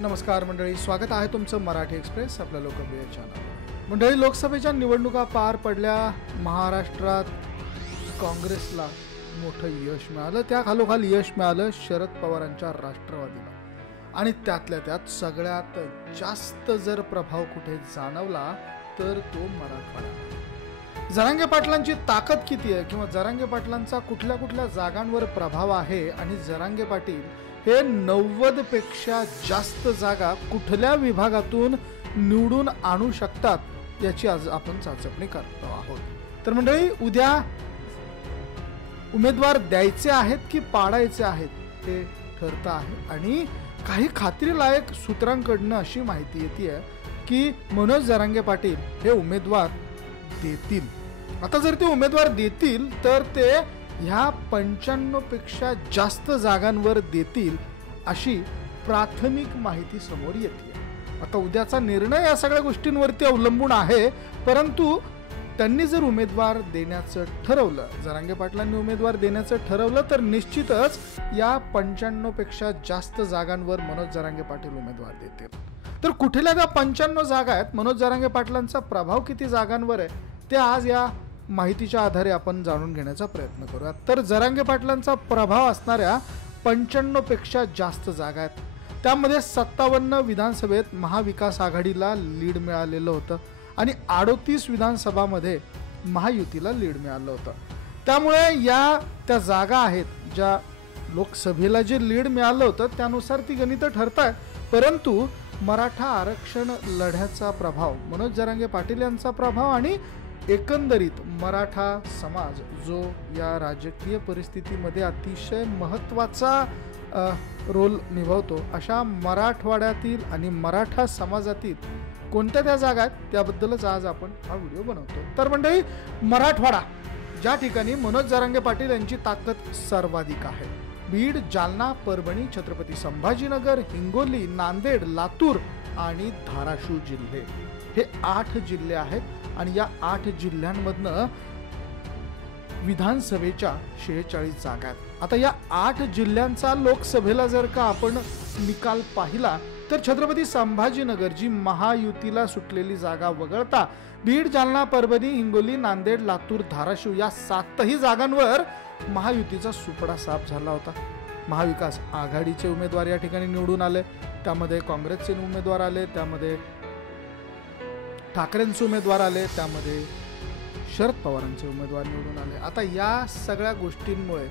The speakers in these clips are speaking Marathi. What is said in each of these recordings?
नमस्कार मंडळी, स्वागत आहे तुमचं मराठी एक्सप्रेस आपल्या लोकप्रिय चॅनल। मंडळी, लोकसभेच्या निवडणुका पार पडल्या। महाराष्ट्रात काँग्रेसला मोठं यश मिळालं, त्या खालोखाल यश मिळालं शरद पवारांच्या राष्ट्रवादीला। आणि त्यातल्या त्यात सगळ्यात जास्त जर प्रभाव कुठे जाणवला तर तो मराठवाड्यात। जरांगे पाटलांची ताकद किती आहे किंवा जरांगे पाटलांचा कुठल्या कुठल्या जागांवर प्रभाव आहे आणि जरांगे पाटील हे 90 पेक्षा जास्त जागा कुठल्या विभागातून निवडून आणू शकतात याची आज आपण चाचपणी करतो आहोत। तर मंडळी, उद्या उमेदवार द्यायचे आहेत की पाडायचे आहेत ते ठरतं आहे। आणि काही खात्रीलायक सूत्रांकडून अशी माहिती येते की मनोज जरांगे पाटील हे उमेदवार देतील। आता जर ते उमेदवार देतील तर ते ह्या 95 पेक्षा जास्त जागांवर देतील अशी प्राथमिक माहिती समोर येते। आता उद्याचा निर्णय या सगळ्या गोष्टींवरती अवलंबून आहे, परंतु त्यांनी जर उमेदवार देण्याचं ठरवलं, जरांगे पाटलांनी उमेदवार देण्याचं ठरवलं तर निश्चितच या 95 पेक्षा जास्त जागांवर मनोज जरांगे पाटील उमेदवार देतील। तर कुठल्या त्या 95 जागा आहेत, मनोज जरांगे पाटलांचा प्रभाव किती जागांवर आहे ते आज या माहितीच्या आधारे आपण जाणून घेण्याचा प्रयत्न करूया। तर जरांगे पाटलांचा प्रभाव असणाऱ्या 95 पेक्षा जास्त जागा आहेत, त्यामध्ये 57 विधानसभेत महाविकास आघाडीला लीड मिळालेलं होतं आणि 38 विधानसभामध्ये महायुतीला लीड मिळालं होतं। त्यामुळे या त्या जागा आहेत ज्या लोकसभेला जे लीड मिळालं होतं त्यानुसार ती गणितं ठरतात, परंतु मराठा आरक्षण लढ्याचा प्रभाव, मनोज जरांगे पाटील यांचा प्रभाव आणि एकंदरीत मराठा समाज जो या राजकीय परिस्थितीमध्ये अतिशय महत्त्वाचा रोल निभावतो, अशा मराठवाड्यातील आणि मराठा समाजातील कोणत्या त्या जागा आहेत त्याबद्दलच आज आपण हा व्हिडिओ बनवतो। तर मंडळी, मराठवाडा ज्या ठिकाणी मनोज जरांगे पाटील यांची ताकद सर्वाधिक आहे, बीड, जालना, परभणी, छत्रपती संभाजीनगर, हिंगोली, नांदेड, लातूर आणि धाराशिव जिल्हे, हे 8 जिल्हे आहेत आणि या 8 जिल्ह्यांमधनं विधानसभेच्या 46 जागा आहेत। आता या 8 जिल्ह्यांचा लोकसभेला जर का आपण निकाल पाहिला तर छत्रपती संभाजीनगर जी महायुतीला सुटलेली जागा वगळता बीड, जालना, परभणी, हिंगोली, नांदेड, लातूर, धाराशिव या 7ही जागांवर महायुतीचा सुपडा साफ झाला होता। महाविकास आघाडीचे उमेदवार या ठिकाणी निवडून आले, त्यामध्ये काँग्रेसचे उमेदवार आले, त्यामध्ये ठाकरेंचे उमेदवार आले, त्यामध्ये शरद पवारांचे उमेदवार निवडून आले। आता या सगळ्या गोष्टींमुळे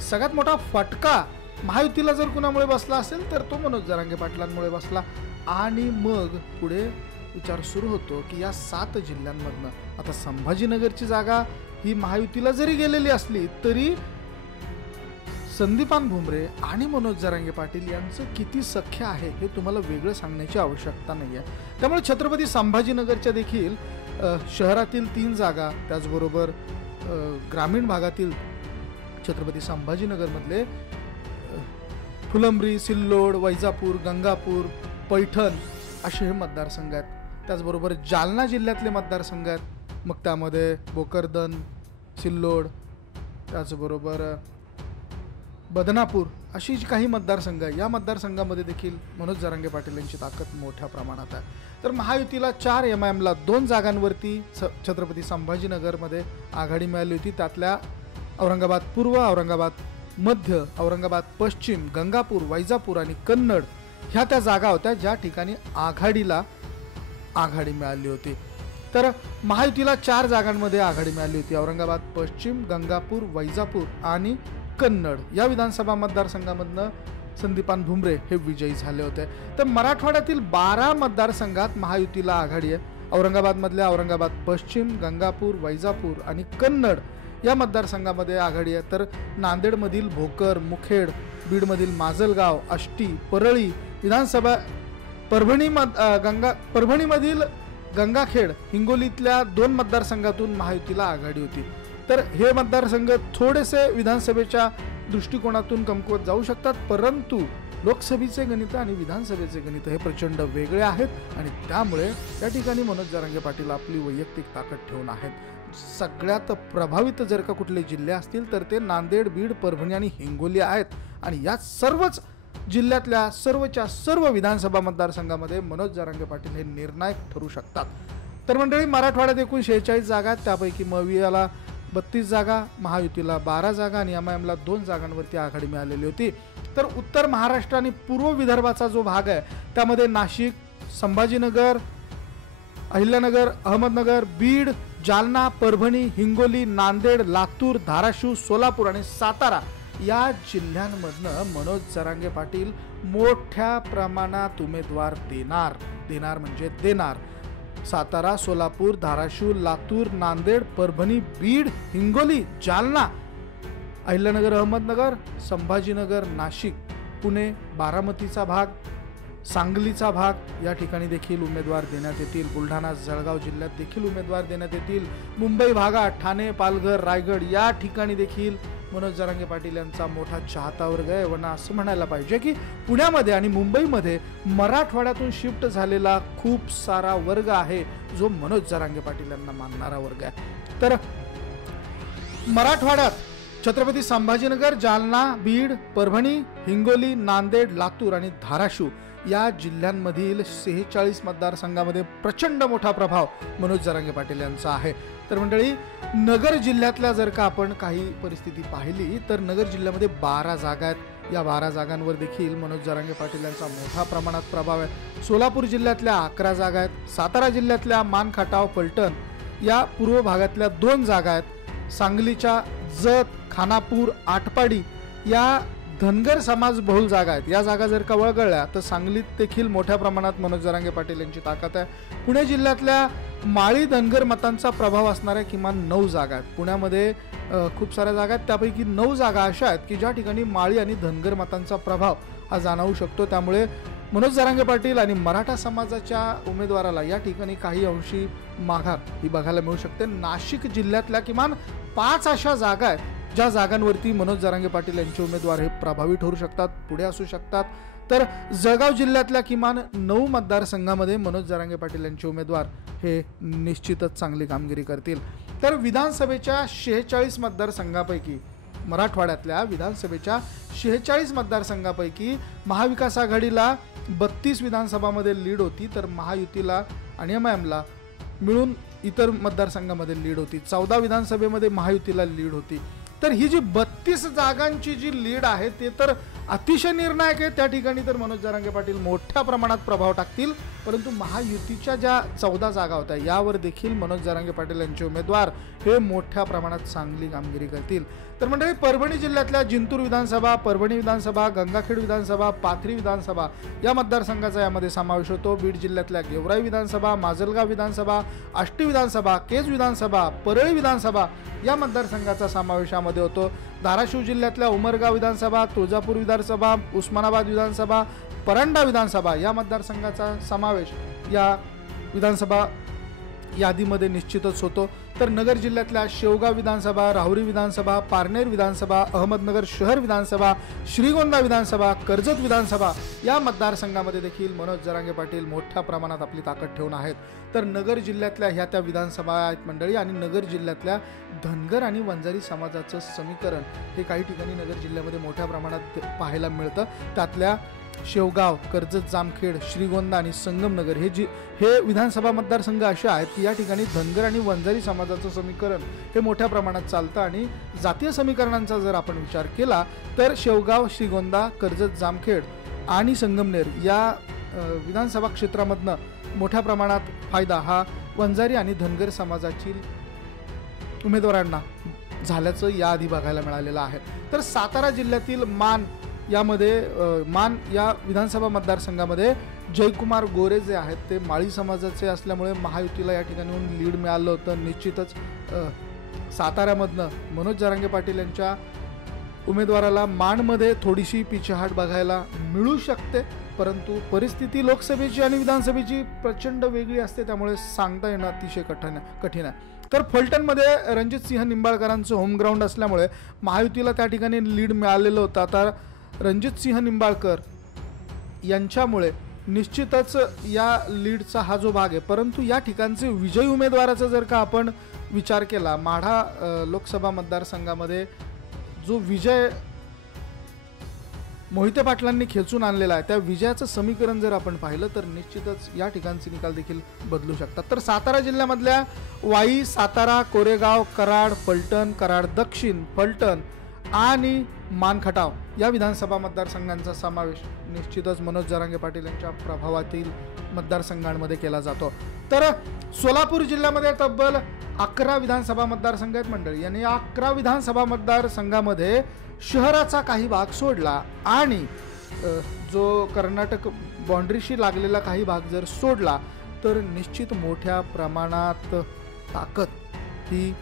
सगळ्यात मोठा फटका महायुतीला जर कुणामुळे बसला असेल तर तो मनोज जरांगे पाटलांमुळे बसला। आणि मग पुढे विचार सुरू होतो की या 7 जिल्ह्यांमधनं आता संभाजीनगरची जागा ही महायुतीला जरी गेलेली असली तरी संदीपान भुमरे आणि मनोज जरांगे पाटील यांचं किती सख्य आहे हे तुम्हाला वेगळं सांगण्याची आवश्यकता नाही आहे। त्यामुळे छत्रपती संभाजीनगरच्या देखील शहरातील 3 जागा, त्याचबरोबर ग्रामीण भागातील छत्रपती संभाजीनगरमधले फुलंब्री, सिल्लोड, वैजापूर, गंगापूर, पैठण असे हे मतदारसंघ आहेत। त्याचबरोबर जालना जिल्ह्यातले मतदारसंघ आहेत, मग त्यामध्ये भोकरदन, सिल्लोड, त्याचबरोबर बदनापूर अशी जी काही मतदारसंघ आहे, या मतदारसंघामध्ये देखील मनोज जरांगे पाटील यांची ताकद मोठ्या प्रमाणात आहे। तर महायुतीला 4, MIMला 2 जागांवरती छत्रपती संभाजीनगरमध्ये आघाडी मिळाली होती, त्यातल्या औरंगाबाद पूर्व, औरंगाबाद मध्य, औरंगाबाद पश्चिम, गंगापूर, वैजापूर आणि कन्नड ह्या त्या जागा होत्या ज्या ठिकाणी आघाडीला आघाडी मिळाली होती। तर महायुतीला 4 जागांमध्ये आघाडी मिळाली होती, औरंगाबाद पश्चिम, गंगापूर, वैजापूर आणि कन्नड या विधानसभा मतदारसंघामधनं संदीपान भुमरे हे विजयी झाले होते। तर मराठवाड्यातील 12 मतदारसंघात महायुतीला आघाडी आहे। औरंगाबादमधल्या औरंगाबाद पश्चिम, गंगापूर, वैजापूर आणि कन्नड या मतदारसंघामध्ये आघाडी आहे। तर नांदेडमधील भोकर, मुखेड, बीडमधील माजलगाव, आष्टी, परळी विधानसभा, परभणीमधील गंगाखेड, हिंगोलीतल्या 2 मतदारसंघातून महायुतीला आघाडी होती। तर हे मतदारसंघ थोडेसे विधानसभेच्या दृष्टिकोनातून कमकुवत जाऊ शकतात, परंतु लोकसभेचे गणित आणि विधानसभेचे गणित हे प्रचंड वेगळे आहेत आणि त्यामुळे या ठिकाणी मनोज जरांगे पाटील आपली वैयक्तिक ताकद ठेवून आहेत। सगळ्यात प्रभावित जर का कुठले जिल्हे असतील तर ते नांदेड, बीड, परभणी आणि हिंगोली आहेत आणि या सर्वच जिल्ह्यातल्या सर्वच्या सर्व विधानसभा मतदारसंघामध्ये मनोज जरांगे पाटील हे निर्णायक ठरू शकतात। तर मंडळी, मराठवाड्यात एकूण 46 जागा आहेत, त्यापैकी मवियाला 32 जागा, महायुतीला 12 जागा आणि एमआयएमला 2 जागांवरती आघाडी मिळालेली होती। तर उत्तर महाराष्ट्र आणि पूर्व विदर्भाचा जो भाग आहे त्यामध्ये नाशिक, संभाजीनगर, अहिल्यानगर, अहमदनगर, बीड, जालना, परभणी, हिंगोली, नांदेड, लातूर, धाराशिव, सोलापूर आणि सातारा या जिल्ह्यांमधनं मनोज जरांगे पाटील मोठ्या प्रमाणात उमेदवार देणार म्हणजे देणार। सातारा, सोलापूर, धाराशिव, लातूर, नांदेड, परभणी, बीड, हिंगोली, जालना, अहिल्यानगर, अहमदनगर, संभाजीनगर, नाशिक, पुणे, बारामतीचा भाग, सांगलीचा भाग या ठिकाणी देखील उमेदवार देण्यात येतील। बुलढाणा, जळगाव जिल्ह्यात देखील उमेदवार देण्यात येतील। मुंबई भागात ठाणे, पालघर, रायगड या ठिकाणी देखील मनोज जरांगे पाटील यांचा मोठा चाहता वर्ग आहे। व असं म्हणायला पाहिजे की पुण्यामध्ये आणि मुंबईमध्ये मराठवाड्यातून शिफ्ट झालेला खूप सारा वर्ग आहे जो मनोज जरांगे पाटील यांना मानणारा वर्ग आहे। तर मराठवाड्यात छत्रपती संभाजीनगर, जालना, बीड, परभणी, हिंगोली, नांदेड, लातूर आणि धाराशिव या जिल्ह्यांमधील 46 मतदारसंघामध्ये प्रचंड मोठा प्रभाव मनोज जरांगे पाटील यांचा आहे। तर मंडळी, नगर जिल्ह्यातल्या जर का आपण काही परिस्थिती पाहिली तर नगर जिल्ह्यामध्ये 12 जागा आहेत। या 12 जागांवर देखील मनोज जरांगे पाटील यांचा मोठ्या प्रमाणात प्रभाव आहे। सोलापूर जिल्ह्यातल्या 11 जागा आहेत। सातारा जिल्ह्यातल्या मान, खटाव, फलटण या पूर्व भागातल्या 2 जागा आहेत। सांगलीच्या जत, खानापूर, आटपाडी या धनगर समाज बहुल जागा आहेत। या जागा जर का वळगळल्या तर सांगलीत देखील मोठ्या प्रमाणात मनोज जरांगे पाटील यांची ताकद आहे। पुणे जिल्ह्यातल्या माळी धनगर मतांचा प्रभाव असणाऱ्या किमान 9 जागा आहेत। पुण्यामध्ये खूप साऱ्या जागा आहेत, त्यापैकी 9 जागा अशा आहेत की ज्या ठिकाणी माळी आणि धनगर मतांचा प्रभाव हा जाणवू शकतो। त्यामुळे मनोज जरांगे पाटील आणि मराठा समाजाच्या उमेदवाराला या ठिकाणी काही अंशी माघार ही बघायला मिळू शकते। नाशिक जिल्ह्यातल्या किमान 5 अशा जागा आहेत ज्या जागांवरती मनोज जरांगे पाटील यांचे उमेदवार हे प्रभावी ठरू शकतात, पुढे असू शकतात। तर जळगाव जिल्ह्यातल्या किमान 9 मतदारसंघामध्ये मनोज जरांगे पाटील यांचे उमेदवार हे निश्चितच चांगली कामगिरी करतील। तर विधानसभेच्या 46 मतदारसंघापैकी मराठवाड्यातल्या विधानसभेच्या 46 मतदारसंघापैकी महाविकास आघाडीला 32 विधानसभामध्ये लीड होती, तर महायुतीला आणि एमआयएमला मिळून इतर मतदारसंघामध्ये लीड होती। 14 विधानसभेमध्ये महायुतीला लीड होती। तर ही जी 32 जागांची जी लीड आहे ते तर अतिशय निर्णायक आहे। त्या ठिकाणी तर मनोज जरांगे पाटील मोठ्या प्रमाणात प्रभाव टाकतील, परंतु महायुतीच्या ज्या 14 जागा होत्या यावर देखील मनोज जरांगे पाटील यांचे उमेदवार हे मोठ्या प्रमाणात चांगली कामगिरी करतील। तर मंडळी, परभणी जिल्ह्यातल्या जिंतूर विधानसभा, परभणी विधानसभा, गंगाखेड विधानसभा, पाथरी विधानसभा या मतदारसंघाचा यामध्ये समावेश होतो। बीड जिल्ह्यातल्या गेवराई विधानसभा, माजलगाव विधानसभा, आष्टी विधानसभा, केज विधानसभा, परळी विधानसभा या मतदारसंघाचा समावेश यामध्ये होतो। धाराशिव जिल्ह्यातल्या उमरगाव विधानसभा, तुळजापूर विधानसभा, उस्मानाबाद विधानसभा, परंडा विधानसभा या मतदारसंघाचा समावेश या विधानसभा यादीमध्ये निश्चितच होतो। तर नगर जिल्ह्यातल्या शेवगाव विधानसभा, राहुरी विधानसभा, पारनेर विधानसभा, अहमदनगर शहर विधानसभा, श्रीगोंदा विधानसभा, कर्जत विधानसभा या मतदारसंघामध्ये देखील मनोज जरांगे पाटील मोठ्या प्रमाणात आपली ताकद ठेवून आहेत। तर नगर जिल्ह्यातल्या ह्या त्या विधानसभा आहेत मंडळी, आणि नगर जिल्ह्यातल्या धनगर आणि वंजारी समाजाचं समीकरण हे काही ठिकाणी नगर जिल्ह्यामध्ये मोठ्या प्रमाणात पाहायला मिळतं। त्यातल्या शेवगाव, कर्जत, जामखेड, श्रीगोंदा आणि संगमनगर हे विधानसभा मतदारसंघ असे आहेत की या ठिकाणी धनगर आणि वंजारी समाजाचं समीकरण हे मोठ्या प्रमाणात चालतं। आणि जातीय समीकरणांचा जर आपण विचार केला तर शेवगाव, श्रीगोंदा, कर्जत, जामखेड आणि संगमनेर या विधानसभा क्षेत्रामधनं मोठ्या प्रमाणात फायदा हा वंजारी आणि धनगर समाजातील उमेदवारांना झाल्याचं याआधी बघायला मिळालेलं आहे। तर सातारा जिल्ह्यातील मान या विधानसभा मतदारसंघामध्ये जयकुमार गोरे जे आहेत ते माळी समाजाचे असल्यामुळे महायुतीला या ठिकाणी लीड मिळालं होतं। निश्चितच साताऱ्यामधनं मनोज जरांगे पाटील यांच्या उमेदवाराला मानमध्ये थोडीशी पिछेहाट बघायला मिळू शकते, परंतु परिस्थिती लोकसभेची आणि विधानसभेची प्रचंड वेगळी असते, त्यामुळे सांगता येणं अतिशय कठीण आहे। तर फलटणमध्ये रणजितसिंह निंबाळकरांचं होम ग्राउंड असल्यामुळे महायुतीला त्या ठिकाणी लीड मिळालेलं होतं। आता रणजितसिंह निंबाळकर यांच्यामुळे निश्चितच या लीडचा हा जो भाग आहे, परंतु या ठिकाणचे विजयी उमेदवाराचा जर का आपण विचार केला, माढा लोकसभा मतदारसंघामध्ये जो विजय मोहिते पाटलांनी खेचून आणलेला आहे त्या विजयाचं समीकरण जर आपण पाहिलं तर निश्चितच या ठिकाणचे निकाल देखील बदलू शकतात। तर सातारा जिल्ह्यामधल्या वाई, सातारा, कोरेगाव, कराड, फलटण, कराड दक्षिण, फलटण आणि मानखटाव या विधानसभा मतदारसंघांचा समावेश निश्चितच मनोज जरांगे पाटील यांच्या प्रभावातील मतदारसंघांमध्ये केला जातो। तर सोलापूर जिल्ह्यामध्ये तब्बल 11 विधानसभा मतदारसंघ आहेत मंडळी, यांनी 11 विधानसभा मतदारसंघामध्ये शहराचा काही भाग सोडला आणि जो कर्नाटक बाउंड्रीशी लागलेला काही भाग जर सोडला तर निश्चित मोठ्या प्रमाणात ताकद ही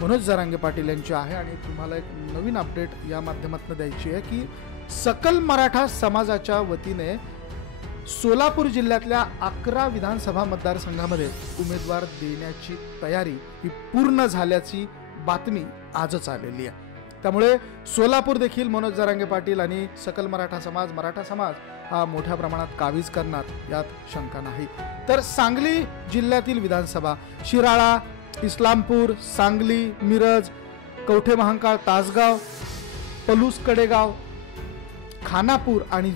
मनोज जरांगे पाटील यांची आहे। आणि तुम्हाला एक नवीन अपडेट या माध्यमातून द्यायची आहे की सकल मराठा समाजाच्या वतीने सोलापूर जिल्ह्यातल्या 11 विधानसभा मतदारसंघामध्ये उमेदवार देण्याची तयारी ही पूर्ण झाल्याची बातमी आजच आलेली आहे। त्यामुळे सोलापूर देखील मनोज जरांगे पाटील आणि सकल मराठा समाज हा मोठ्या प्रमाणात काबीज करणार यात शंका नाही। तर सांगली जिल्ह्यातील विधानसभा शिराळा, इस्लामपूर, सांगली, मिरज, कवठे महांकाळ, तासगाव, पलूस, कडेगाव, खानापूर आणि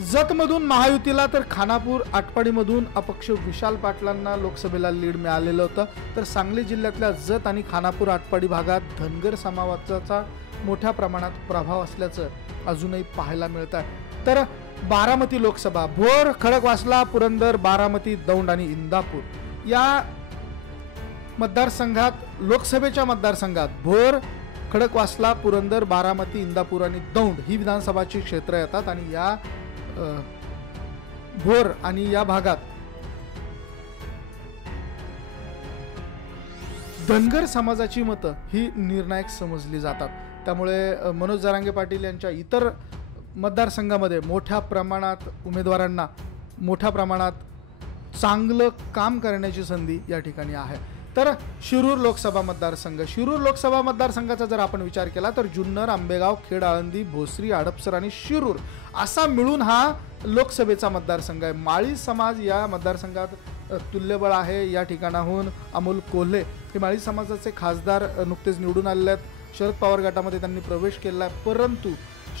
जत मधून महायुतीला तर खानापूर आटपाडीमधून अपक्ष विशाल पाटलांना लोकसभेला लीड मिळालेलं होतं। तर सांगली जिल्ह्यातल्या जत आणि खानापूर आटपाडी भागात धनगर समाजाचा मोठ्या प्रमाणात प्रभाव असल्याचं अजूनही पाहायला मिळत आहे। तर बारामती लोकसभा भोर, खडकवासला, पुरंदर, बारामती, दौंड आणि इंदापूर या मतदारसंघात लोकसभेच्या मतदारसंघात भोर, खडकवासला, पुरंदर, बारामती, इंदापूर आणि दौंड ही विधानसभाची क्षेत्र येतात आणि या भोर आणि या भागात धनगर समाजाची मतं ही निर्णायक समजली जातात। त्यामुळे मनोज जरांगे पाटील यांच्या इतर मतदारसंघामध्ये मोठ्या प्रमाणात उमेदवारांना मोठ्या प्रमाणात चांगलं काम करण्याची संधी या ठिकाणी आहे। तर शिरूर लोकसभा मतदारसंघाचा जर आपण विचार केला तर जुन्नर, आंबेगाव, खेड, आळंदी, भोसरी, हडपसर आणि शिरूर असा मिळून हा लोकसभेचा मतदारसंघ आहे। माळी समाज या मतदारसंघात तुल्यबळ आहे। या ठिकाणाहून अमोल कोल्हे हे माळी समाजाचे खासदार नुकतेच निवडून आलेले आहेत। शरद पवार गटामध्ये त्यांनी प्रवेश केला आहे, परंतु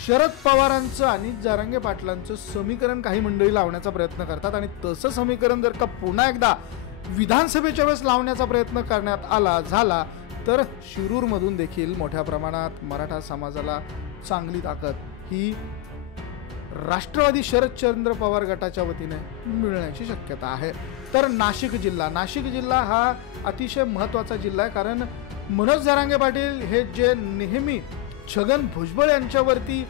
शरद पवारांचं आणि जरांगे पाटलांचं समीकरण काही मंडळी लावण्याचा प्रयत्न करतात आणि तसं समीकरण जर का पुन्हा एकदा विधानसभेच्या वेळेस लावण्याचा प्रयत्न करण्यात झाला तर शिरूर मधून देखील मोठ्या प्रमाणात मराठा समाजाला चांगली ताकद ही राष्ट्रवादी शरदचंद्र पवार गटाच्या वतीने मिळण्याची शक्यता आहे। तर नाशिक जिल्हा हा अतिशय महत्त्वाचा जिल्हा आहे, कारण मनोज जरांगे पाटील हे जे नेहमी छगन भुजबळ यांच्यावरती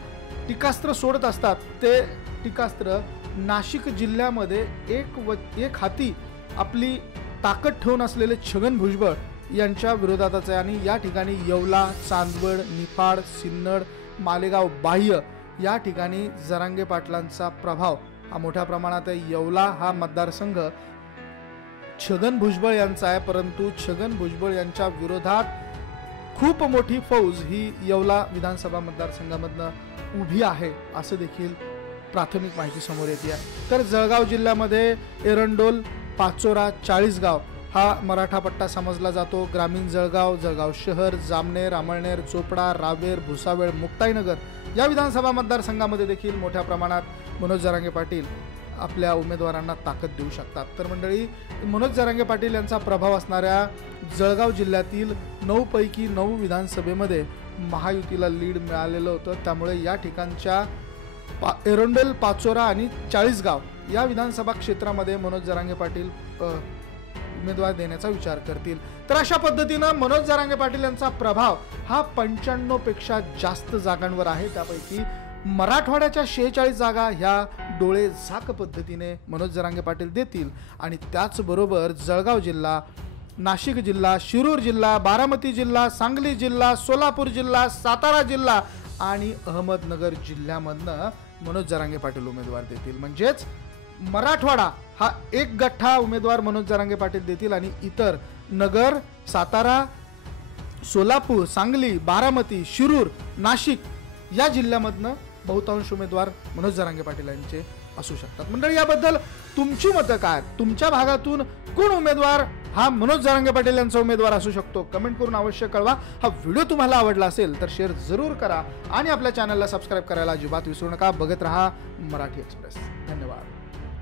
टीकास्त्र सोडत असतात ते टीकास्त्र नाशिक जिल्ह्यामध्ये एक हाती आपली ताकद ठेवून असलेले छगन भुजबळ यांच्या विरोधातच आहे। आणि या ठिकाणी येवला, चांदवड, निफाड, सिन्नड, मालेगाव बाह्य या ठिकाणी जरांगे पाटलांचा प्रभाव हा मोठ्या प्रमाणात आहे। येवला हा मतदारसंघ छगन भुजबळ यांचा आहे, परंतु छगन भुजबळ यांच्या विरोधात खूप मोठी फौज ही येवला विधानसभा मतदारसंघामधनं उभी आहे असं देखील प्राथमिक माहिती समोर येते आहे। तर जळगाव जिल्ह्यामध्ये एरंडोल, पाचोरा, चाळीसगाव हा मराठा पट्टा समजला जातो। ग्रामीण जळगाव शहर, जामनेर, अमळनेर, चोपडा, रावेर, भुसावळ, मुक्ताईनगर या विधानसभा मतदारसंघामध्ये देखील मोठ्या प्रमाणात मनोज जरांगे पाटील आपल्या उमेदवारांना ताकद देऊ शकतात। तर मंडळी, मनोज जरांगे पाटील यांचा प्रभाव असणाऱ्या जळगाव जिल्ह्यातील 9 पैकी 9 विधानसभेमध्ये महायुतीला लीड मिळालेलं होतं। त्यामुळे या ठिकाणच्या एरंडोल, पाचोरा आणि चाळीसगाव या विधानसभा क्षेत्रामध्ये मनोज जरांगे पाटील उमेदवार देण्याचा विचार करतील। तर अशा पद्धतीनं मनोज जरांगे पाटील यांचा प्रभाव हा 95 पेक्षा जास्त जागांवर आहे। त्यापैकी मराठवाड्याच्या 46 जागा ह्या डोळे झाक पद्धतीने मनोज जरांगे पाटील देतील आणि त्याचबरोबर जळगाव जिल्हा, नाशिक जिल्हा, शिरूर जिल्हा, बारामती जिल्हा, सांगली जिल्हा, सोलापूर जिल्हा, सातारा जिल्हा आणि अहमदनगर जिल्ह्यामधनं मनोज जरांगे पाटील उमेदवार देतील। म्हणजेच मराठवाडा हा एक गठ्ठा उमेदवार मनोज जरांगे पाटील देतील आणि इतर नगर, सातारा, सोलापूर, सांगली, बारामती, शिरूर, नाशिक या जिल्ह्यामधनं बहुतांश उमेदवार मनोज जरांगे पाटील यांचे असू शकतात. मंडळी, याबद्दल तुमची मतं काय? तुमच्या भागातून कोण उमेदवार हा मनोज जरांगे पाटील यांचा उमेदवार असू शकतो? कमेंट करून अवश्य कळवा. हा व्हिडिओ तुम्हाला आवडला असेल तर शेअर जरूर करा आणि आपल्या चॅनलला सबस्क्राईब करायला अजिबात विसरू नका. बघत रहा मराठी एक्सप्रेस. धन्यवाद.